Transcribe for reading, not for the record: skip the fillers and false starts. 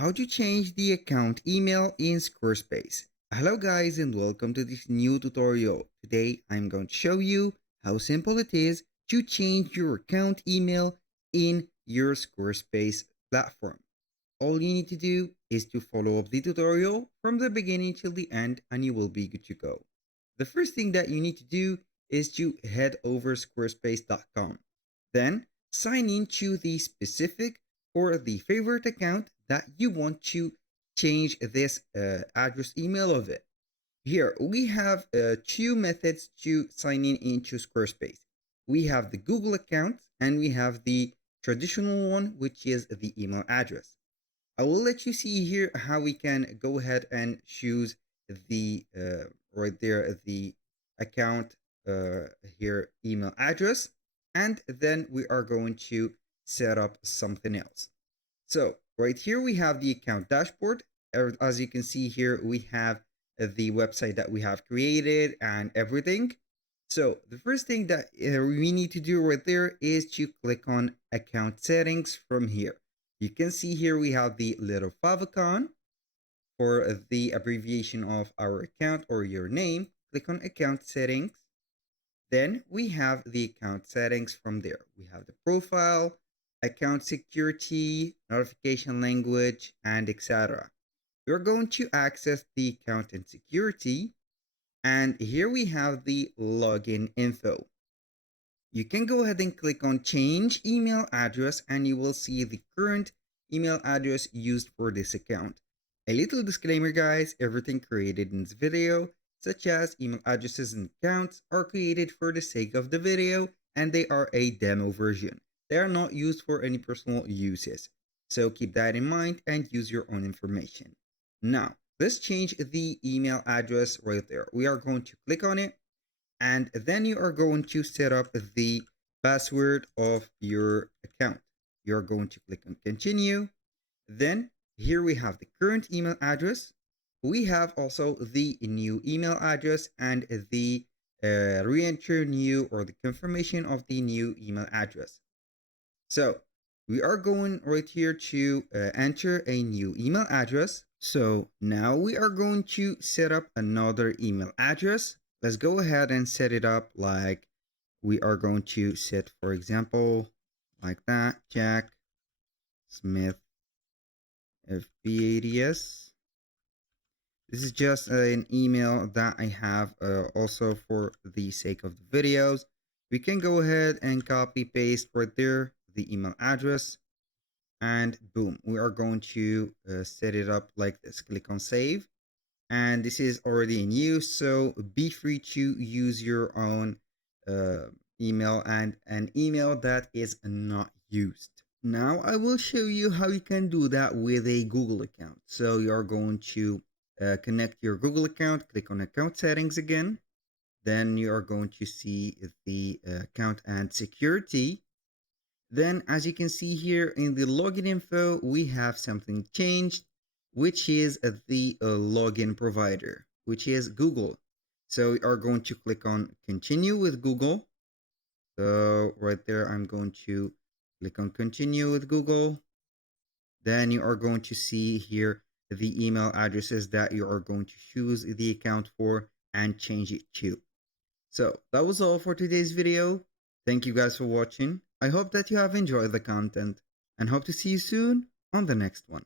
How to change the account email in Squarespace. Hello guys and welcome to this new tutorial. Today I'm going to show you how simple it is to change your account email in your Squarespace platform. All you need to do is to follow up the tutorial from the beginning till the end and you will be good to go. The first thing that you need to do is to head over squarespace.com. Then sign into the specific or the favorite account that you want to change this address email of it. Here we have two methods to sign in into Squarespace. We have the Google account and we have the traditional one, which is the email address. I will let you see here how we can go ahead and choose the right there the account here email address, and then we are going to set up something else. So right here we have the account dashboard. As you can see here, we have the website that we have created and everything. So the first thing that we need to do right there is to click on account settings from here. You can see here we have the little favicon for the abbreviation of our account or your name. Click on account settings. Then we have the account settings from there. We have the profile, account security, notification language, and etc. We're going to access the account and security. And here we have the login info. You can go ahead and click on change email address and you will see the current email address used for this account. A little disclaimer guys, everything created in this video, such as email addresses and accounts, are created for the sake of the video and they are a demo version. They are not used for any personal uses. So keep that in mind and use your own information. Now, let's change the email address right there. We are going to click on it. And then you are going to set up the password of your account. You're going to click on continue. Then here we have the current email address. We have also the new email address and the re-enter new or the confirmation of the new email address. So we are going right here to enter a new email address. So now we are going to set up another email address. Let's go ahead and set it up like we are going to set, for example, like that, Jack Smith FBADS. This is just an email that I have also for the sake of the videos. We can go ahead and copy paste right there the email address and boom, we are going to set it up like this. Click on save. And this is already in use, so be free to use your own email and an email that is not used. Now I will show you how you can do that with a Google account. So you are going to connect your Google account, click on account settings again. Then you are going to see the account and security. Then as you can see here in the login info, we have something changed, which is the login provider, which is Google. So we are going to click on continue with Google. So right there, I'm going to click on continue with Google. Then you are going to see here the email addresses that you are going to choose the account for and change it to. So that was all for today's video. Thank you guys for watching. I hope that you have enjoyed the content and hope to see you soon on the next one.